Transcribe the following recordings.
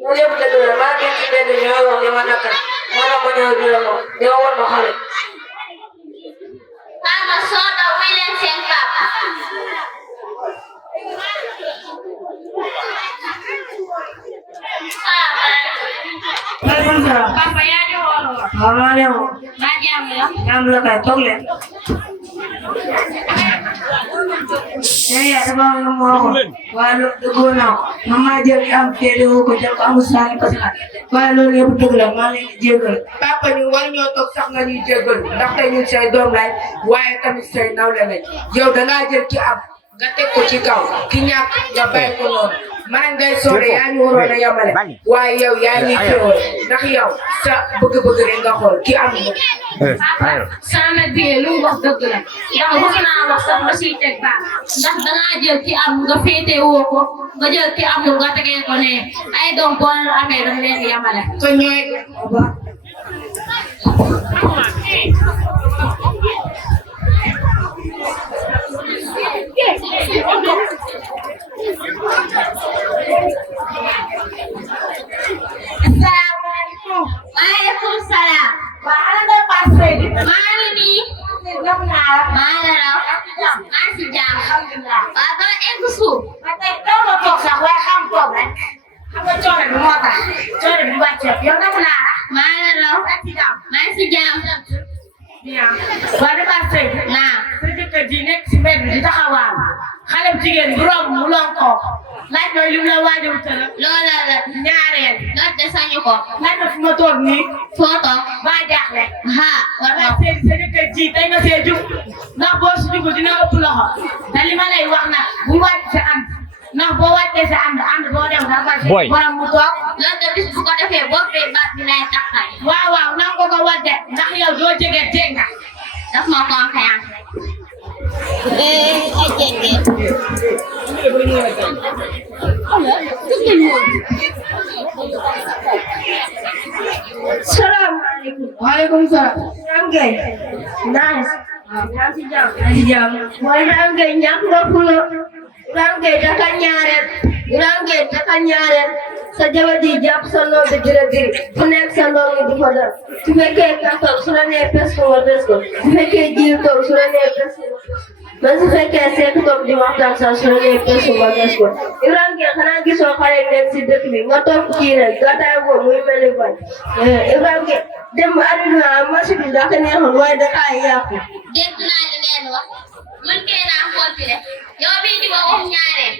Ñoo yëpp dëgg la maa ngi ci benn ñoo wax li ma nakar moo ma ñëw di la ko di ma war ma xale. Mama soda William seen papa. Maaleykum salaam. Papa yaa ngi woon. waaw maa ngi woon. Maa jàmm la. jàmm la kay toog leen. dafa am lu mu waxoon waaye loolu dëggoo naa ko man maa jël am féete woo ko jël ko amul saani parce que waaye loolu yëpp dëgg la maa leen di jégal. papa ñu war ñoo toog sax nga ñuy jégal ndaxte ñun say doom lañ waaye tamit say nawle lañ yow dangaa jël ki am nga teg ko ci kaw ki ñàkk nga bàyyi ko noonu man ngay soore yaa ñu waroon a yamale waaye yow yaa ñuy teewal ndax yow sa bëgg-bëgg rek nga xool ki am moom. sama biir lu mu wax dëgg la ndax bëgg naa wax sax ma siy teg baax ndax dangaa jël ki am nga féete woo ko nga jël ki amul nga tegee ko ne ay doom boo leen amee dafa leen di yamale. ko ñooy Assalamualaikum. Waalaikumsalam. Mana pasir? Mana ni? Mana masih jam. Alhamdulillah. Apa su? Mata itu lo tok sak wae kampung kan. Apa coret di motor? Coret di baca. Yang mana? Mana masih jam. Iya. Pada pasir. Nah, Sëriñ ka di nekk si mbedd di taxawal. Xale bu jigéen bu romb mu lonko. Laaj mooy lu mu la waaj a wutal. lola la. ñaareel. Not de sañu ko. Laaj ma fu ma toog nii. Foto. ba jaaxle. Ha, war Wala na. seen sa jëkkër ji tey nga see jug ndax boo si jug dina ëpp loxo te li ma lay wax nag bu wàcc sa ànd ndax boo wàccee sa ànd boo dem da nga Boy. borom mu toog. Loolu de bis bu ko defee bopp bi baat bi lay taxay. waaw waaw na nga ko wadde ndax yow doo jege jeeg nga. Daf ma confiance rek. Salaamaaleykum. Waaleykum salaam. Naam Gueye. Nice. Yaa ngi si jàmm. Yaa ngi si jàmm. Mooy Naam Gueye ñàkk nga fulo. Naam Gueye daka ñaareel. Naam Gueye daka ñaareel. Sa jabar ji jàpp sa lool de dira diri. Fu nekk sa lool nga di ko def. Su fekkee kastoor su la nee pes ko nga pes ko. Su fekkee jiir toog su la nee pes ko. Man su fekkee seet toog di waxtaan sax su la nee pes ko nga pes ko. Ibrahima Gueye xanaa gisoo xale nekk si dëkk bi nga toog kii rek gàttaay boobu muy mel ni bañ. Ibrahima Gueye dem ba àdduna marché bi daa ko neexoon waaye da kaa yàqu. Dégg naa li ngeen wax mën ngeen a continuer yow bii di ma wax ñaareel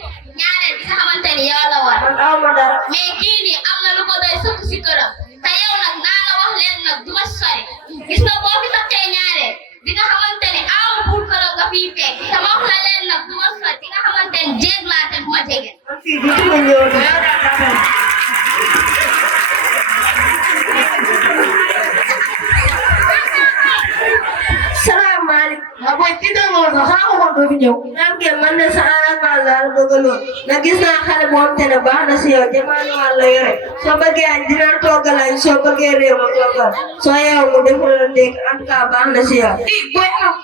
bi nga xamante ni yow la war Man aw ma dara. mais kii nii am na lu ko doy sëkk si këram te yow nag naa la wax leen nag du ma sori gis nga boo fi takkee ñaareel di nga xamante ni aw buur këram nga fiy fekk te ma wax la leen nag du ma sori di nga xamante ni jéeg laa te du ma jege. Man fii du ci ma ñëw de. Yow daa taxaw. Salaamaaleykum. Waaw booy ci dëgg la sax xanaa waxoon doo fi ñëw. Naam Gueye man de sa arrangement laa la bëgg a lool. Na gis naa xale boo xam te ne baax na si yow jamono la yore. Soo bëggee añ dina toggal añ soo bëggee réew ma toggal. Soo yeewu mu defal la ndékki en tout cas baax na si yow. Booy am.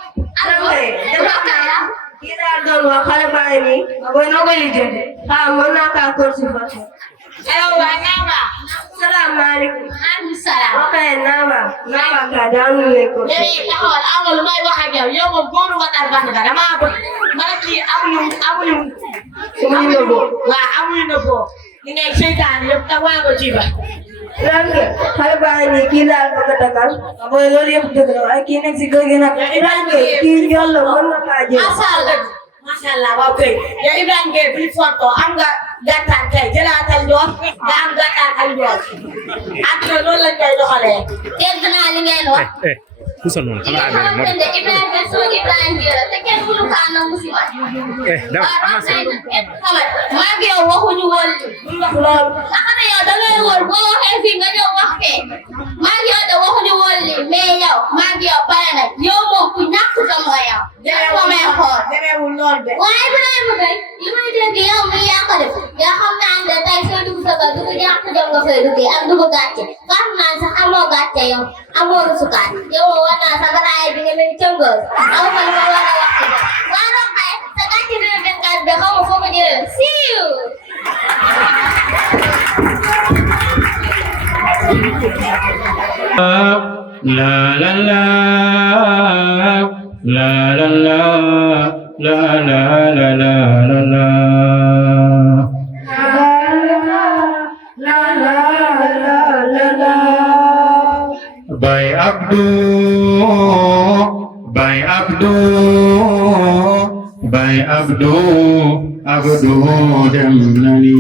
Naam Gueye dafa naa kii laa doon wax xale baa ngi nii. Booy noo koy lijjanti. Mën naa kaa kër si fa. Aywa Naama. Salaamaaleykum. Maaleykum salaam. Ok Naama. Naama ka daanu ne ko. taxawal amal lu may wax ak yow yow moom góoru watar baax na damaa bëgg man kii amuñu Suñu nëbboo. waaw amuñu nëbboo li ngay seytaan yëpp te waa ko ci ba Ibrahima xale baa ngi nii kii laa bëgg a takkal. Booy loolu yëpp dëgg la waaye kii nekk si kër gi nag. Ibrahima kii njool la mën na kaa jël. macha allah waaw kay yow Ibrahima Gueye bi foto am nga gàttal kay jëlaatal njool nga am gàttal ak njool ak loolu lañ koy doxalee. Dégg naa li ngeen wax. Pusal noonu li nga xamante ne Ibrahima soo Ibrahima Gueye la te kenn mënu kaa nangu si man. daw waaw ama tey nag képp xamal maa ngi yow waxuñu woon Bul wax loolu. naka ne yow da ngay wóor boo waxee fii nga ñëw wax fee maa ngi yow de waxuñu woon lii mais yow maa ngi yow pare na yow moom ku ñàkk jom nga yow. dafa may xool. demeewul lool de. waaye Ibrahima Gueye li may dégg yow mii yaa ko def yaa xam naa ne tey soo dugg sa kër dugg ñàkk jom nga fay duggee ak dugg gàcce xam naa sax amoo gàcce yow amoo rusukaat yow war naa sa garaay bi nga mel cëngoor aw ma lu ma war a wax waa Roqaye sa gàcce bi nga 24 bi xaw ma foo ko jëlee siiw la la la la la la la la la la Bay Abdu Bay Abdu Bay Abdu Abdu dem nani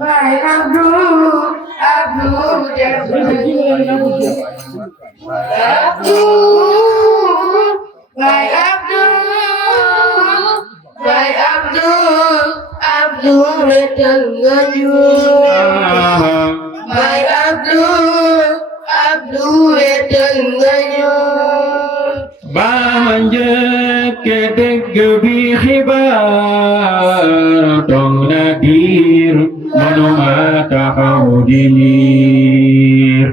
Bay Abdu dem nani Abdu Bay Abdu wetel ngayu Bay Abdu wetel ngayu Banje ke degg bi xibaar tong na diir manuma taxaw di liir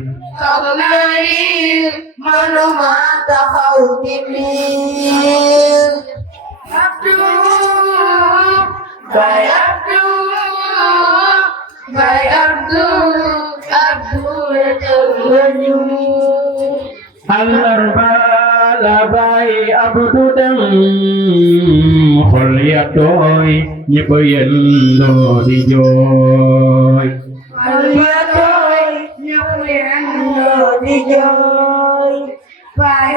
manuma taxaw di liir Abdu Bay Abdu wetel ngayu Alarba la Bay Abdu dem xol ya tooy ñépp yendoo di jooy Bay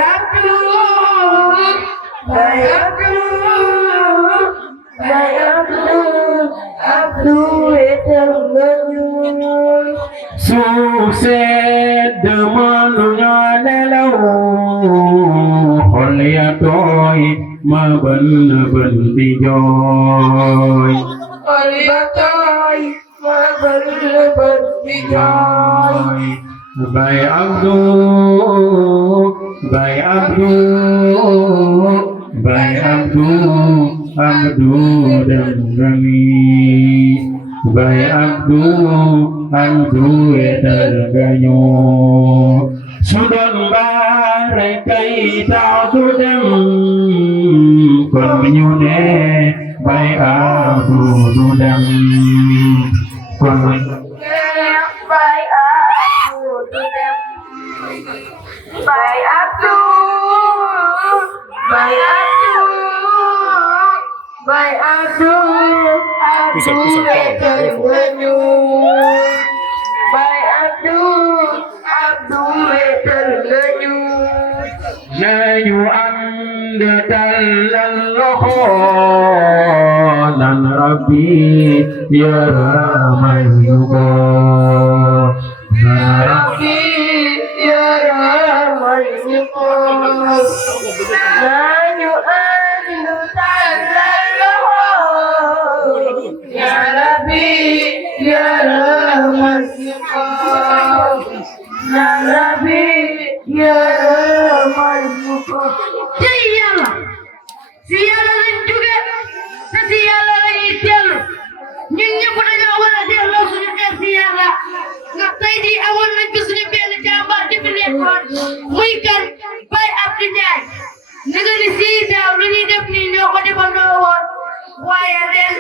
Abdu wetel ngayu suuf sedd mënuñoo nelaw xol ya tooy ma bën di jooy xol ya tooy ma bën di jooy Bay Abdu Bay Abdu Bay Abdu Abdu dem nani Bay Abdu wetel gañu su doon baare kay taw du dem kon ñu ne Bay Abdu du dem kon Bay Abdu du dem Bay Abdu wetel ngayu Bay Abdu wetel ngayu nañu ànd tàllal loxo nan Rabbi yërëmal ñu ko na Rabbi yërëmal ñu ko nañu ànd tàllal loxo ya Rabbi yërëmal ñu ko ya Rabbi yërëmal ñu ko ci Yàlla ci Yàlla lañ jóge te ci Yàlla lañuy dellu ñun ñëpp dañoo war a delloo suñu xel ci Yàlla ndax tey jii amoon nañ fi suñu benn jàmbaar ji fi nekkoon muy kan Bay Abdu Njaay nga ni si daaw lu ñuy def nii ñoo ko defandoo woon waaye ren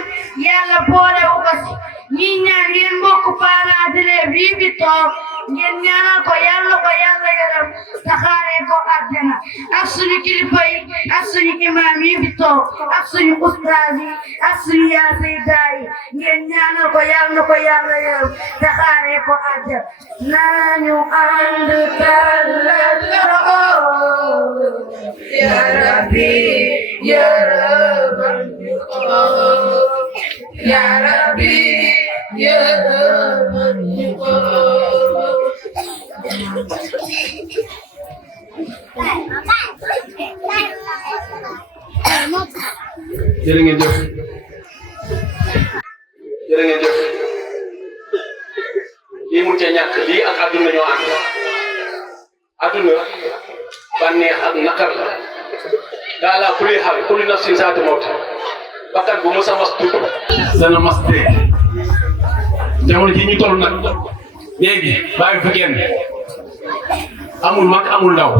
Yàlla boole wu ko si ñi ñaan yéen mbokk parents d'élèves yi fi toog ngeen ñaanal ko Yàlla yaram taxaare ko àjjana ak suñu kilifa yi ak suñu imam yi fi toog ak suñu ustaas yi ak suñu yaa sayda yi ngeen ñaanal ko Yàlla yaram taxaare ko àjjana nañu ànd tàllal loxo ya Rabbi yërëmal ñu ko ya Rabbi yërëmal ñu ko jërë ngeen jëf lii mu cee ñàkk lii ak adduna ñoo ànd adduna bànneex ak naqar la daala kulli xaal kulli nafsin zaatu mawt bakkan bu mos a mas tudd dana mas dee jamono ji ñu toll nag léegi bàyyi fi kenn amul mag amul ndaw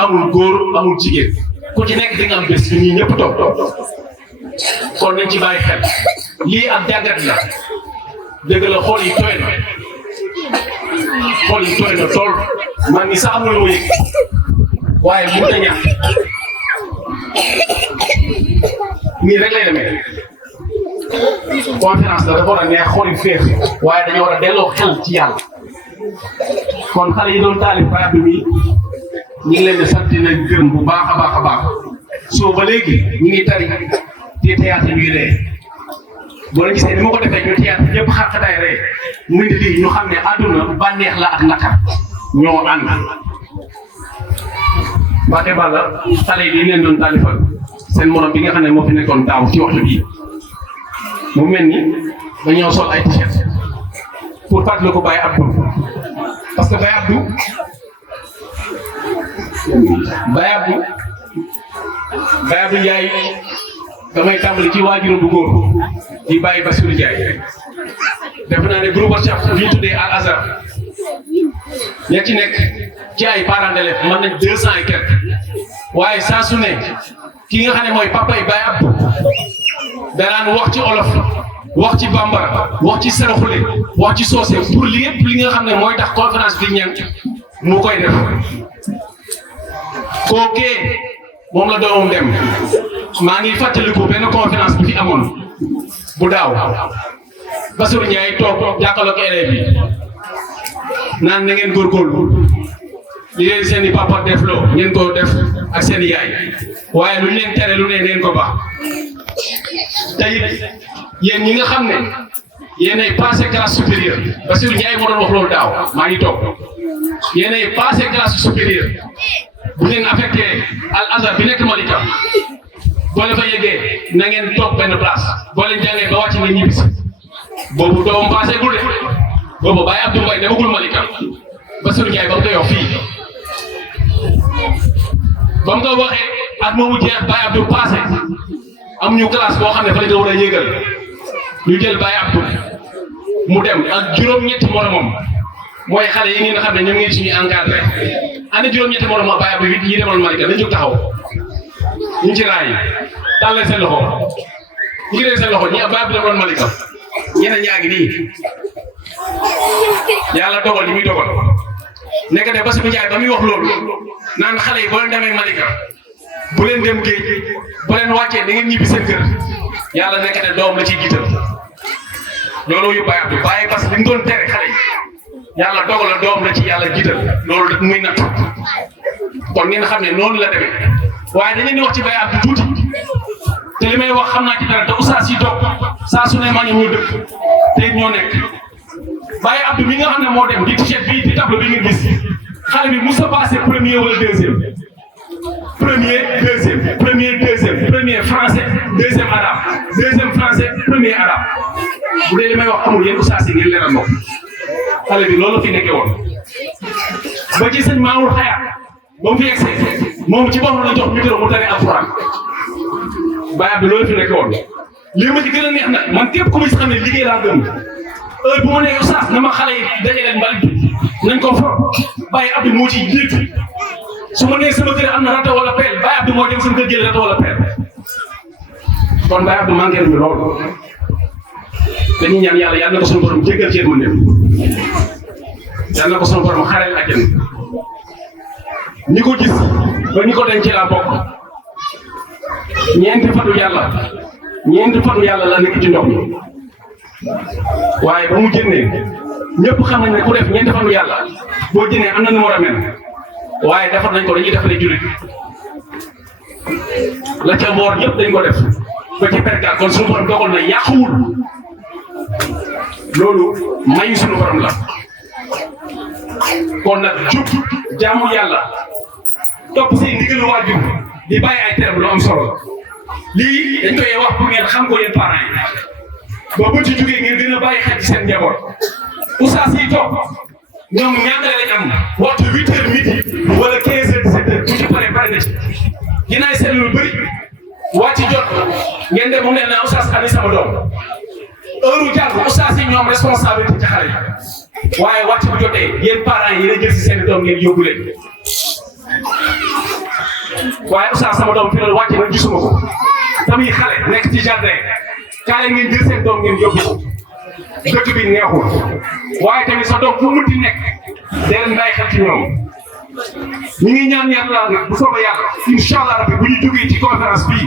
amul góor amul jigéen ku ci nekk di nga am bés bi ñii ñëpp toog kon nañ ci bàyyi xel lii ak jàngat la dëgg la xool yi tooy na xool yi tooy na tool man ni sax amul lu yëg waaye mu ta ñàkk nii rek lay demee conférence la dafa war a neex xool yi féex waaye dañoo war a delloo xel ci yàlla kon xale yi doon taalif Baye Abdou mi ñu ngi leen di sant na gërëm bu baax a baax a baax soo ba léegi ñu ngi tari te théâtre ñuy ree boo leen gisee ni ma ko defee ñu théâtre ñëpp xarxataay ree mu indi lii ñu xam ne àdduna bànneex la ak naqar ñoo ànd Mbacke Balla xale yi leen doon taalifal seen morom bi nga xam ne moo fi nekkoon daaw ci waxtu bii mu mel ni dañoo sol ay t-shirt pour fàttali ko Baye Abdou parce que Baye Abdou Ndiaye damay tàmbali ci waajuram bu góor di Baye Bassirou Ndiaye def naa ne groupe WhatsApp bi ñu tuddee Al Azhar ña ci nekk ci ay parents d'élèves mën nañ 200 et quelques waaye saa su ne ki nga xam ne mooy papa yi Baye Abdou danaan wax ci olof wax ci bambara wax ci saraxule wax ci soose pour li yëpp li nga xam ne mooy tax conférence bi ñeent mu koy def kookee moom la doomam dem maa ngi fàttaliku benn conférence bi fi amoon bu daaw Bassirou Ndiaye toog jàkkaarloog élèves yi naan na ngeen góorgóorlu li leen seen i papa def loo ngeen ko def ak seen i yaay waaye lu ñu leen tere lu ne ngeen ko baax te it yéen ñi nga xam ne yéenay passé classe supérieure Bassirou Ndiaye moo doon wax loolu daaw maa ngi toog yéenay passé classe supérieure bu leen affecté Al Azhar bi nekk Malika boo leen fa yeggee na ngeen toog benn place boo leen jàngee ba wàcc nga ñibbisi boobu doomam passé gul de boobu Baye Abdou Mbaye demagul Malika Bassirou Ndiaye ba mu koy wax fii ba mu ko waxee at moomu jeex Baye Abdou passé am ñu classe boo xam ne fa la nga war a yéegal ñu jël Baye Abdou mu dem ak juróom-ñetti moromam mooy xale yi ngeen xam ne ñoom ngeen suñu encadré ana juróom-ñetti moromam Baye Abdou yi demoon Malika nañ jóg taxaw ñu ci raay tàllal seen loxo ñu ngi seen loxo ñi Baye Abdou demoon Malika ñeneen ñaa ngi nii yàlla dogal li muy dogal nekk de Bassirou Ndiaye ba muy wax loolu naan xale yi boo leen demee Malika bu leen dem géej bu leen wàccee da ngeen ñibbi seen kër yàlla nekk ne doom la ciy jiital loolu yu Baye Abdou Baye parce que li mu doon tere xale yi yàlla dogal la doom la ci yàlla jiital loolu muy natt kon ngeen xam ne noonu la demee waaye dañu leen di wax ci Baye Abdou tuuti te li may wax xam naa ci dara te oustaz yi toog saa su ne maa ngi ñëw dëkk te it ñoo nekk Baye Abdou mi nga xam ne moo dem di t-shirt bi di tableau bi nga gis xale bi musa passé premier wala deuxième premier français deuxième arabe deuxième français premier arabe bu dee li may wax amul yéen oustaz yi ngeen leeral moom xale bi loolu fi nekkee woon ba ci sëñ Mamour Xaya ba mu fi yegsee moom ci boppam la jox micro mu tari alxuraan Baye Abdou loolu fi nekkee woon li ma ci gën a neex nag man képp ku ma si xam ne liggéey laa gëm heure bu ma nee oustaz na ma xale yi dajaleen mbalit nañ ko for Baye Abdou moo ciy jiitu su ma nee sama kër am na rata wala peel Baye Abdou moo dem sama kër jël rata wala peel kon Baye Abdou manqué nañu lool dañuy ñaan yàlla na ko sunu borom jéggal ceeb mu dem yàlla na ko sunu borom xareel àjjana ñi ko gis ba ñi ko denc laa bokk ñeenti fatu yàlla la nekk ci ndox mi waaye ba mu génnee ñëpp xam nañ ne ku def ñeenti fatu yàlla boo génnee am na nu mu war a mel waaye defar nañ ko dañuy defaree jullit la ca mboor yëpp dañ ko def ba ci pergal kon suñu borom dogal na yàquwul loolu mayu suñu borom la kon nag jub jaamu yàlla topp si ndigalu waajur di bàyyi ay termes lu am solo lii dañ koy wax pour ngeen xam ko yéen parents yi ba bu ci jógee ngeen gën a bàyyi xel ci seen njaboot oustaz yi toog ñoom ñaata lañ am waxtu 8h midi wala 15h 17h bu ci paree pare na ci ginnaaw seen lu bëri wàcc jot ngeen dem mu ne naa oustaz ani sama doom heure jàng oustaz yi ñoom responsabilité ci xale yi waaye wàcc bu jotee yéen parents yi yéen a jël si seen doom ngeen yóbbu leen waaye oustaz sama doom fi la wàcc na gisuma ko tamit xale nekk ci jardin kaale ngeen jël seen doom ngeen yóbbu ko dëkk bi neexul waaye tamit sa doom fu mu munti nekk dee leen bàyyi xel ci ñoom ñu ngi ñaan yàlla nag bu soobee yàlla incha allah rabbi bu ñu jógee ci conférence bii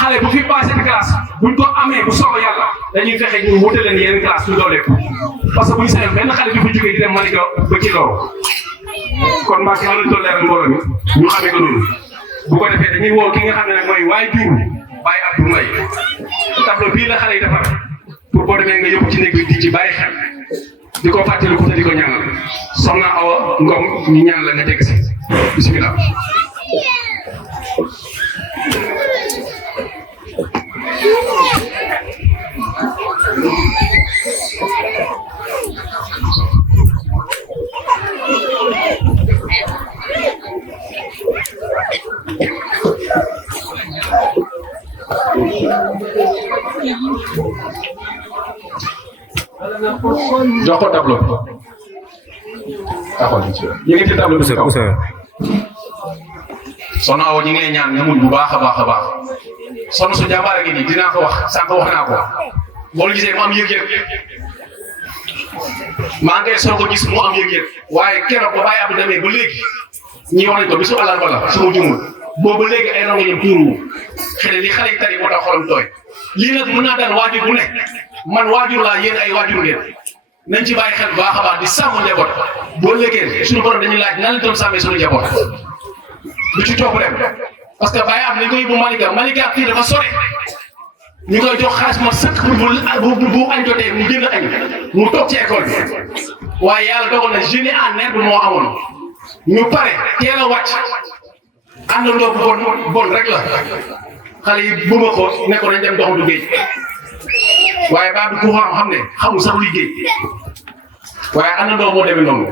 xale bu fi passé ci classe buñ ko amee bu soobee yàlla dañuy fexe ñu wuute leen yeneen classe ñu doole parce que bu ñu sañoon benn xale bi fi jógee di dem Malika ba ci loolu kon mbaa si mën nañu toll leeral mbooloo mi ñu xamee ko noonu bu ko defee dañuy woo ki nga xam ne nag mooy waay jur Baye Abdou Mbaye tableau bii la xale yi defar pour boo demee nga yóbbu ci néeg bi di ci bàyyi xel di ko fàttaliku te di ko ñaanal soxna Awa Ngom ñu ñaan la nga teg si bisimilah. jox ko tableau d'accord ñu ngi ci tableau bi si kaw soxna Awa ñu ngi lay ñaan nga muñ bu baax a baax a baax soxna su jàmbaare gi nii dinaa ko wax sànq wax naa ko boo gisee mu am yëg-yëg maa ngi koy soog a gis mu am yëg-yëg waaye keroog ba Baye Abdou demee ba léegi ñii wax nañ ko bisu àllarba la su ma jumul boobu ba léegi ay rongo ñoom tuuru xëy na li xale yi tari moo tax xolam tooy lii nag mën naa dal waajur bu nekk man waajur laa yéen ay waajur ngeen nañ ci bàyyi xel bu baax a baax di sàmm njaboot boo léegee suñu borom dañuy laaj nan la doon sàmmee suñu njaboot du ci topp dem parce que Baye Abdou dañ koy yóbbu Malika fii dafa sore ñu koy jox xaalis ma sëkk bu añ jotee mu jënd añ mu toog ci école bi waaye yàlla dogal na génie en herbe moo amoon ñu pare teel a wàcc àndandoo bu bon rek la xale yi bëgg ko ne ko nañ dem doxantu géej waaye Baye Abdou ku xam ne xamul sax luy géej waaye àndandoo moo demee noonu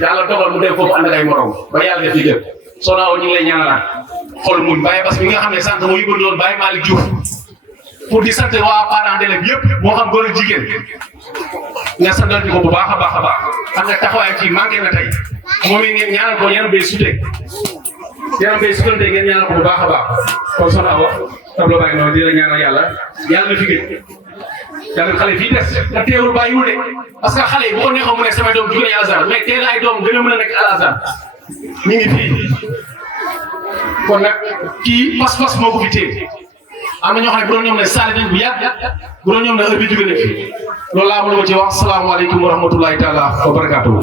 yàlla dogal mu dem foofu ànd ak ay morom ba yàlla def li jël Soxna Awa ñu ngi lay ñaanalaat xol muñ Baye Bass mi nga xam ne sànq moo yëgoon loolu Baye Malick Diouf pour di sant waa parents d'élèves yëpp moo xam góor ak jigéen nga santal di ko bu baax a baax a baax xam nga taxawaay ci manqué na tey moom it ngeen ñaanal ko yaram bay sute ngeen ñaanal ko bu baax a baax kon Soxna Awa tableau baa ngi noonu di la ñaanal yàlla na fi gën yàlla xale fii des te teewul bàyyiwul de parce que xale yi bu ko neexoon mu ne samay doom jugee nañu Al-Azhar mais teel ay doom gën a mën a nekk Al-Azhar ñu ngi fii kon nag kii pas-pas moo ko fi téye am na ñoo xam ne bu doon ñoom ne saali nañ bu yàgg bu doon ñoom ne heure bi jóge na fi loolu laa mën a ci wax salaamaaleykum wa rahmatullahi taala wa barakaatuhu